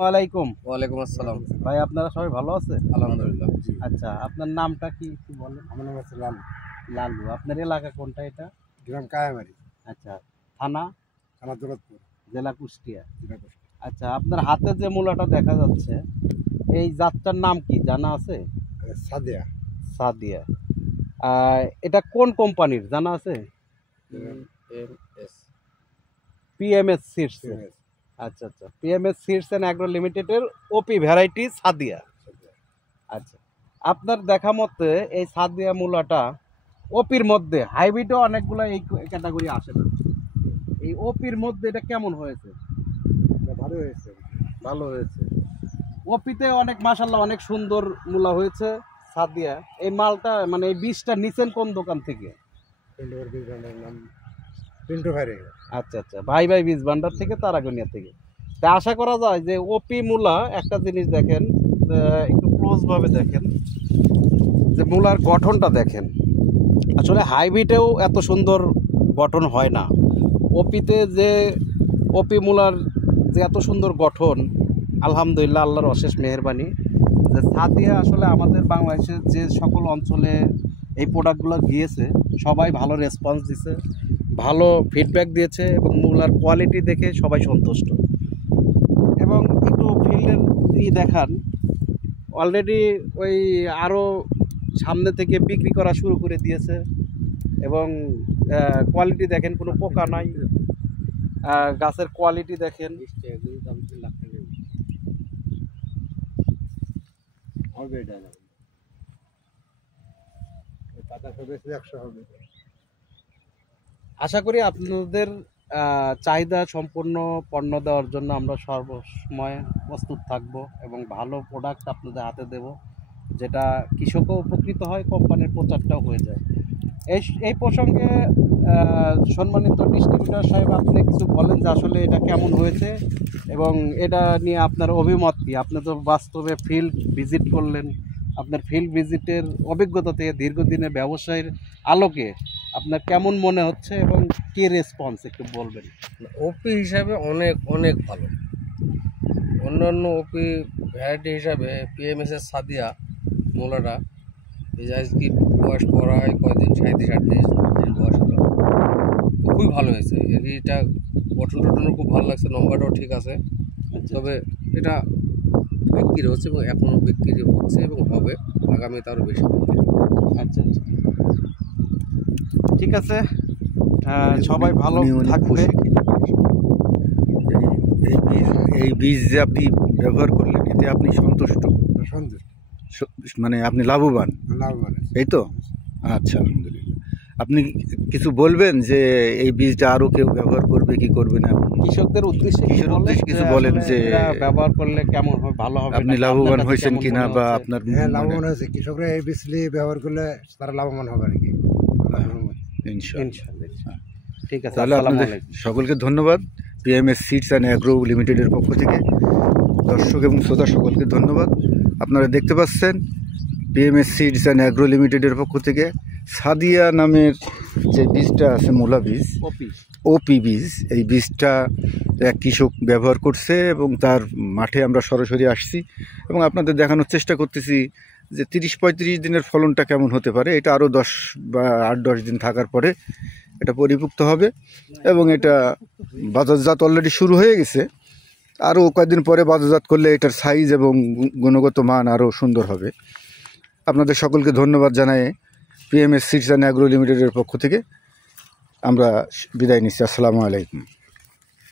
ওয়ালাইকুম। ওয়ালাইকুম আসসালাম। ভাই আপনারা সবাই ভালো আছে? আলহামদুলিল্লাহ। আচ্ছা, আপনার নামটা কি একটু বলেন? আমার নাম হচ্ছে লালু। লালু। আপনার এলাকা কোনটা এটা? গ্রাম কায়ামারি, আচ্ছা, থানা? থানা দৌলতপুর, জেলা কুষ্টিয়া। জেলা কুষ্টিয়া। আচ্ছা, আপনার হাতে যে মূলাটা দেখা যাচ্ছে, এই জাতটার নাম কি জানা আছে? সাদিয়া। সাদিয়া। এটা কোন কোম্পানির জানা আছে? PMS PMS seeds. আচ্ছা আচ্ছা, পিএমএস সিডস অ্যান্ড অ্যাগ্রো লিমিটেডের ওপি ভ্যারাইটি সাদিয়া। আচ্ছা, আপনার দেখা মতে এই সাদিয়া মূলাটা ওপির মধ্যে হাইব্রিডও অনেকগুলো এই ক্যাটাগরি আসে না, এই ওপির মধ্যে এটা কেমন হয়েছে? ভালো হয়েছে, ভালো হয়েছে। ওপিতে অনেক মাশাআল্লাহ অনেক সুন্দর মূলা হয়েছে। সাদিয়া এই মালটা মানে এই বীজটা নিছেন কোন দোকান থেকে? নাম পিন্টু ভাই। আচ্ছা আচ্ছা, ভাই ভাই বীজ ভান্ডার থেকে, তারাগনিয়া থেকে। তা আশা করা যায় যে ওপি মূলা একটা জিনিস দেখেন, একটু ক্লোজ ভাবে দেখেন যে মূলার গঠনটা দেখেন। আসলে হাইব্রিডেও এত সুন্দর গঠন হয় না। ওপিতে যে ওপি মূলার যে এত সুন্দর গঠন, আলহামদুলিল্লাহ আল্লাহর অশেষ মেহেরবানি যে সাদিয়া আসলে আমাদের বাংলাদেশের যে সকল অঞ্চলে এই প্রোডাক্টগুলো গিয়েছে সবাই ভালো রেসপন্স দিছে, ভালো ফিডব্যাক দিয়েছে এবং মূলার কোয়ালিটি দেখে সবাই সন্তুষ্ট। এবং একটু ফিল্ডের দেখান, অলরেডি ওই আরও সামনে থেকে বিক্রি করা শুরু করে দিয়েছে এবং কোয়ালিটি দেখেন, কোনো পোকা নাই, গাছের কোয়ালিটি দেখেন। আশা করি আপনাদের চাহিদা সম্পূর্ণ পণ্য দেওয়ার জন্য আমরা সর্বসময় প্রস্তুত থাকব এবং ভালো প্রোডাক্ট আপনাদের হাতে দেব, যেটা কৃষকও উপকৃত হয়, কোম্পানির প্রচারটাও হয়ে যায়। এই প্রসঙ্গে সম্মানিত ডিস্ট্রিবিউটর সাহেব, আপনি কিছু বলেন যে আসলে এটা কেমন হয়েছে এবং এটা নিয়ে আপনার অভিমত কী? আপনি তো বাস্তবে ফিল্ড ভিজিট করলেন, আপনার ফিল্ড ভিজিটের অভিজ্ঞতা থেকে দীর্ঘদিনের ব্যবসায়ের আলোকে আপনার কেমন মনে হচ্ছে এবং কী রেসপন্স একটু বলবেন? ওপি হিসাবে অনেক অনেক ভালো। অন্যান্য ওপি ভ্যারাইটি হিসাবে PMS এর সাদিয়া মূলাটা এই যে আজকে বয়স করা হয় কয়দিন, 37-38 দিন বয়স হলো, খুবই ভালো হয়েছে। এটা গঠন টঠনও খুব ভালো লাগছে, নম্বরটাও ঠিক আছে। তবে এটা বিক্রি হচ্ছে এবং এখনও বিক্রি হচ্ছে এবং হবে, আগামীতে আরও বেশি বিক্রি হবে। আচ্ছা আচ্ছা, ঠিক আছে, সবাই ভালো থাকবে। এই বীজ যে আপনি ব্যবহার করলেন, এতে আপনি সন্তুষ্ট? মানে আপনি লাভবান, এই তো? আচ্ছা, আলহামদুলিল্লাহ। আপনি কিছু বলবেন যে এই বীজটা আরো কেউ ব্যবহার করবে কি করবে না, কৃষকদের উদ্দেশ্যে কিছু বলেন যে ব্যবহার করলে কেমন হবে, ভালো হবে, আপনি লাভবান হয়েছেন কিনা বা আপনার? লাভবান হয়েছে, কৃষকরা এই বীজ ব্যবহার করলে তারা লাভবান হবে আর কি, ইনশাআল্লাহ। ঠিক আছে, তাহলে আপনাদের সকলকে ধন্যবাদ PMS সিডস অ্যান্ড অ্যাগ্রো লিমিটেডের পক্ষ থেকে। দর্শক এবং শ্রোতা সকলকে ধন্যবাদ। আপনারা দেখতে পাচ্ছেন PMS সিডস অ্যান্ড অ্যাগ্রো লিমিটেডের পক্ষ থেকে সাদিয়া নামের যে বীজটা আছে, মূলা বীজ, ওপি বীজ, এই বীজটা এক কৃষক ব্যবহার করছে এবং তার মাঠে আমরা সরাসরি আসছি এবং আপনাদের দেখানোর চেষ্টা করতেছি যে 30-35 দিনের ফলনটা কেমন হতে পারে। এটা আরও 10 বা 8-10 দিন থাকার পরে এটা পরিপুক্ত হবে এবং এটা বাজারজাত অলরেডি শুরু হয়ে গেছে। আরও কয়েকদিন পরে বাজারজাত করলে এটার সাইজ এবং গুণগত মান আরও সুন্দর হবে। আপনাদের সকলকে ধন্যবাদ জানাই PMS সিডস অ্যান্ড অ্যাগ্রো লিমিটেডের পক্ষ থেকে আমরা বিদায় নিচ্ছি। আসসালামু আলাইকুম।